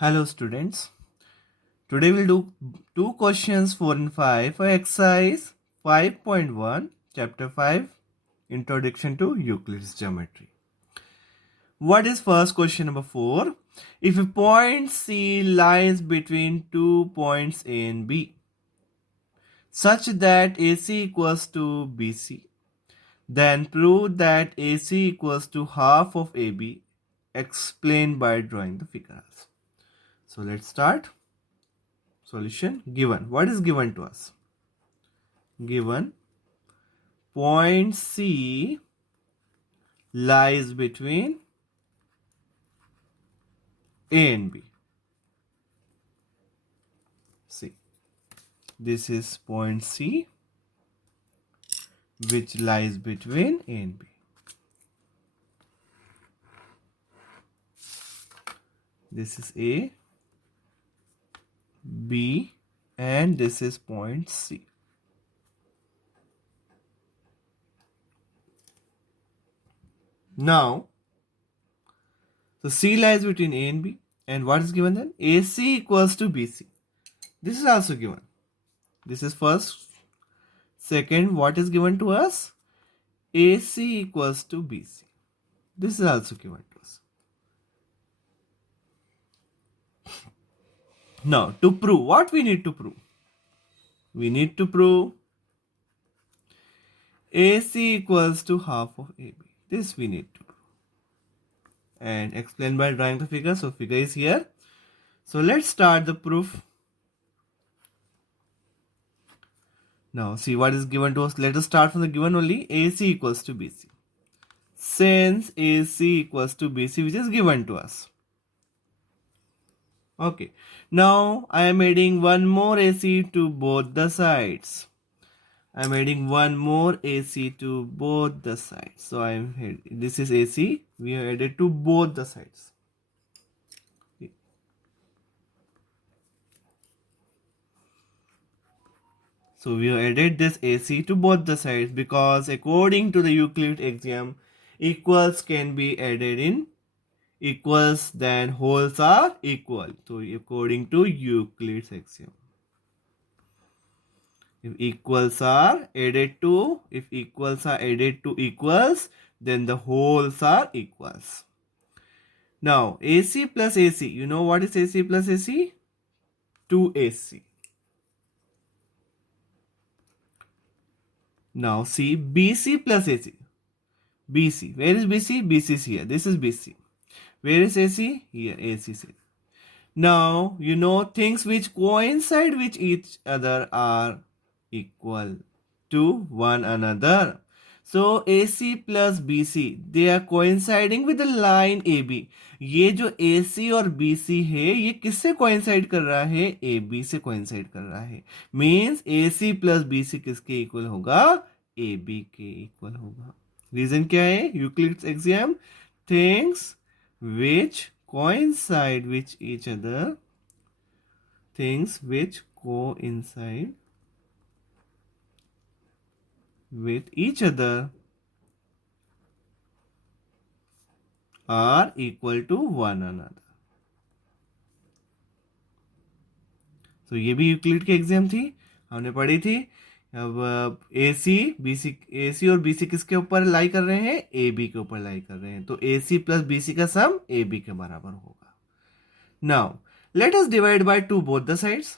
Hello students. Today we'll do two questions 4 and 5 for exercise 5.1 chapter 5 Introduction to Euclid's Geometry. What is first question number 4? If a point C lies between 2 points A and B such that AC equals to BC, then prove that AC equals to half of AB. Explain by drawing the figures. So let's start. Solution given. What is given to us? Given point C lies between A and B. See, this is point C which lies between A and B. This is A, B, and this is point C. Now, so C lies between A and B, and what is given then? AC equals to BC. This is also given. This is first. Second, what is given to us? AC equals to BC. This is also given to us. Now, to prove, what we need to prove? We need to prove AC equals to half of AB. This we need to prove. And explain by drawing the figure. So, figure is here. So, let's start the proof. Now, see what is given to us. Let us start from the given only. AC equals to BC. Since AC equals to BC, which is given to us. Okay. Now, I am adding one more AC to both the sides. I am adding one more AC to both the sides. So, this is AC. We have added to both the sides. So, we have added this AC to both the sides because according to the Euclid axiom, equals can be added in equals, then wholes are equal. So, according to Euclid's axiom, if equals are added to equals, then the wholes are equals. Now, AC plus AC, you know what is AC plus AC? 2AC. Now, see BC plus AC. BC, where is BC? BC is here. This is BC. Where is AC? Here, AC is here. Now, you know things which coincide with each other are equal to one another. So, AC plus BC, they are coinciding with the line AB. ये जो AC और BC है, ये किससे coincide कर रहा है? AB से coincide कर रहा है. Means AC plus BC किसके equal होगा? AB के equal होगा. Reason क्या है? Euclid's axiom, things which coincide with each other, things which coincide with each other are equal to one another. तो ये भी यूक्लिड की एग्जाम थी, हमने पढ़ी थी. अब AC और BC किसके ऊपर लाई कर रहे हैं? AB के ऊपर लाई कर रहे हैं. तो AC प्लस BC का सम AB के बराबर होगा. Now let us divide by 2 both the sides.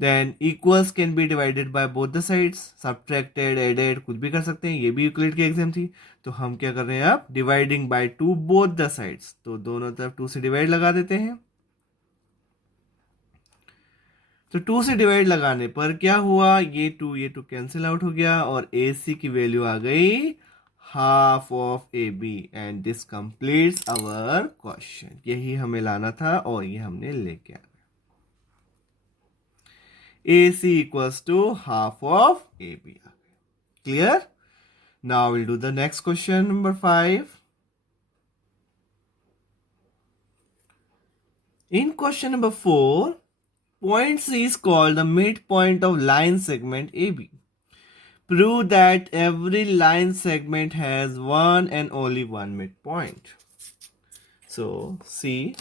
Then equals can be divided by both the sides. Subtracted, added, कुछ भी कर सकते हैं. ये भी यूक्लिड की एग्जाम थी. तो हम क्या कर रहे हैं अब? Dividing by 2 both the sides. तो दोनों तरफ 2 से डिवाइड लगा देते हैं. तो 2 से डिवाइड लगाने पर क्या हुआ? ये 2 कैंसिल आउट हो गया और AC की वैल्यू आ गई half of AB. And this completes our question. यही हमें लाना था और ये हमने लेके आ गए. AC equals to half of AB. Clear? Now we'll do the next question, number 5. In question number 4, point C is called the midpoint of line segment AB. Prove that every line segment has one and only one midpoint. So, see,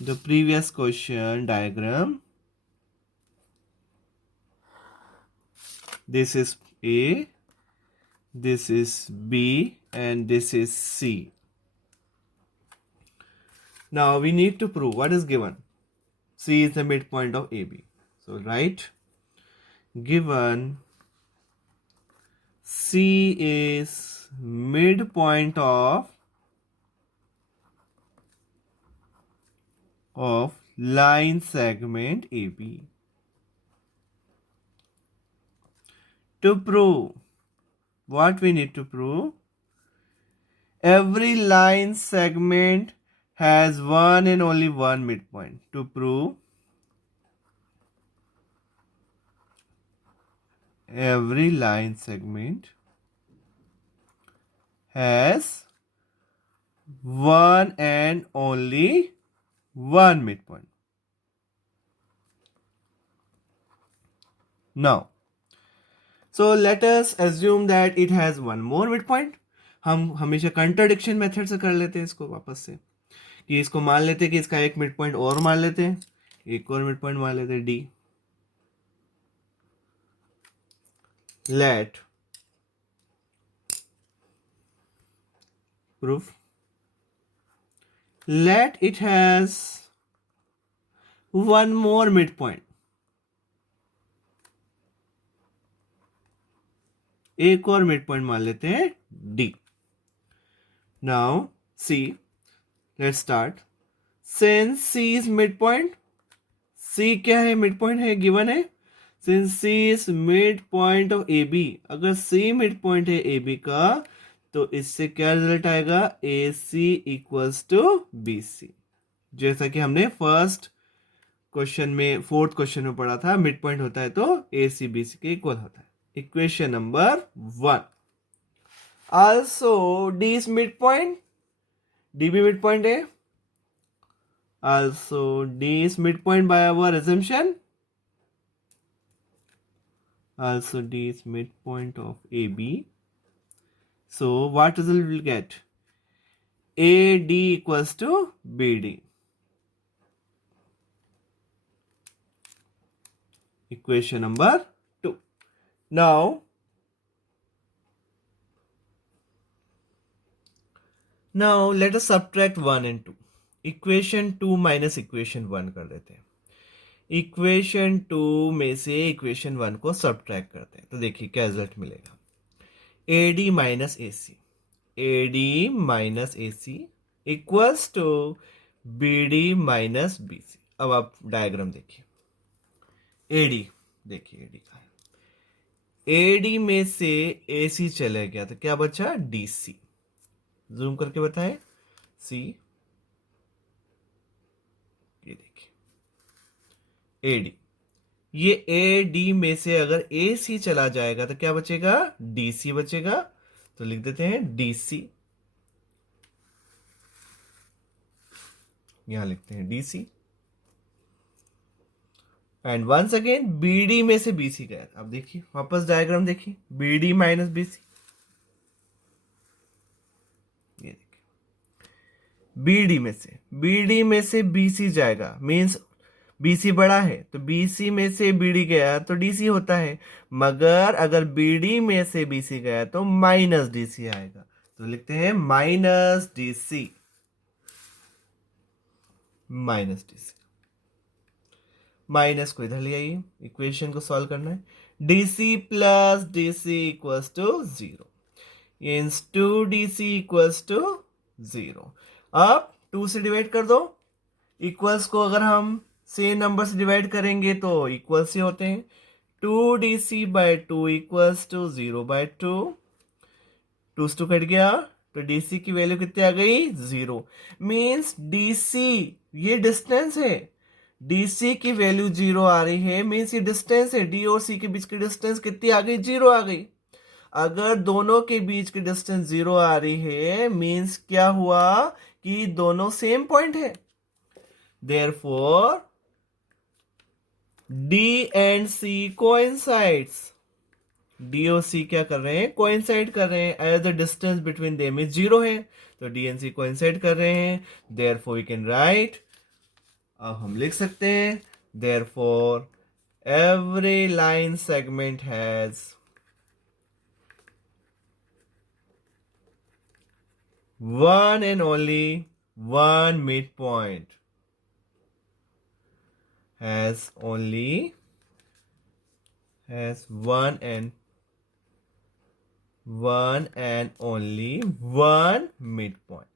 the previous question diagram. This is A, this is B, and this is C. Now we need to prove what is given. C is the midpoint of AB. So write, given C is midpoint of line segment AB. To prove, what we need to prove? Every line segment has one and only one midpoint. To prove, every line segment has one and only one midpoint. Now, so let us assume that it has one more midpoint. हम हमेशा contradiction method से कर लेते हैं इसको वापस से, कि इसको मान लेते हैं कि इसका एक मिड पॉइंट और मान लेते हैं, एक और मिड पॉइंट मान लेते हैं D. Let proof, let it has one more midpoint. एक और midpoint मान लेते हैं D. Now C, let's start. Since C is midpoint, C क्या है? midpoint है, given है. Since C is midpoint of AB, अगर C midpoint है AB का, तो इससे क्या रिजल्ट आएगा? AC equals to BC. जैसा कि हमने फर्स्ट क्वेश्चन में, फोर्थ क्वेश्चन में पढ़ा था, मिड पॉइंट होता है तो AC BC के इक्वल होता है. Equation number 1. Also D is midpoint, D भी midpoint है. Also D is midpoint by our assumption. Also D is midpoint of AB. So what result we will get? AD equals to BD. Equation number 2. Now let us subtract 1 and 2. Equation 2 minus equation 1 कर देते हैं. Equation 2 में से equation 1 को subtract करते हैं, तो देखिए क्या रिजल्ट मिलेगा. AD minus AC, AD minus AC equals to BD minus BC. अब आप डायग्राम देखिए. AD देखिए, AD का है. AD में से AC चले गया तो क्या बचा? DC. जूम करके बताएं. C, ये देखिए AD. ये AD में से अगर AC चला जाएगा तो क्या बचेगा? DC बचेगा. तो लिख देते हैं DC. यहां लिखते हैं DC. And once again BD में से BC गया. अब देखिए वापस डायग्राम देखिए. BD माइनस BC, ये देखिए. BD में से BC जाएगा, मीन्स BC बड़ा है, तो BC में से BD गया तो DC होता है. मगर अगर BD में से BC गया तो माइनस DC आएगा. तो लिखते हैं minus DC. Minus DC, minus को इधर ले आइए, इक्वेशन को सॉल्व करना है. DC plus DC equals to 0. Means 2DC equals to 0. अब 2 से डिवाइड कर दो. इक्वल्स को अगर हम सेम नंबर से डिवाइड करेंगे तो इक्वल्स ही होते हैं. 2DC bye 2 equals to 0 bye 2. 2 से 2 कट गया तो DC की वैल्यू कितनी आ गई? 0. मीन्स DC, ये डिस्टेंस है, DC की वैल्यू 0 आ रही है. मीन्स ये डिस्टेंस है, D और C के बीच की डिस्टेंस कितनी आ गई? 0 आ गई. अगर दोनों के बीच की डिस्टेंस 0 आ रही है, मीन्स क्या हुआ कि दोनों सेम पॉइंट है. Therefore D and C coincides. D और C क्या कर रहे हैं? कोइंसाइड कर रहे हैं. As the distance between them is 0 है, तो D and C कोइंसाइड कर रहे हैं. Therefore we can write अब हम लिख सकते हैं therefore every line segment has one and only one midpoint. Has only has one and only one midpoint.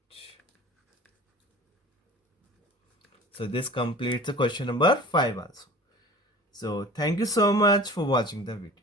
So this completes the question number 5 also. So thank you so much for watching the video.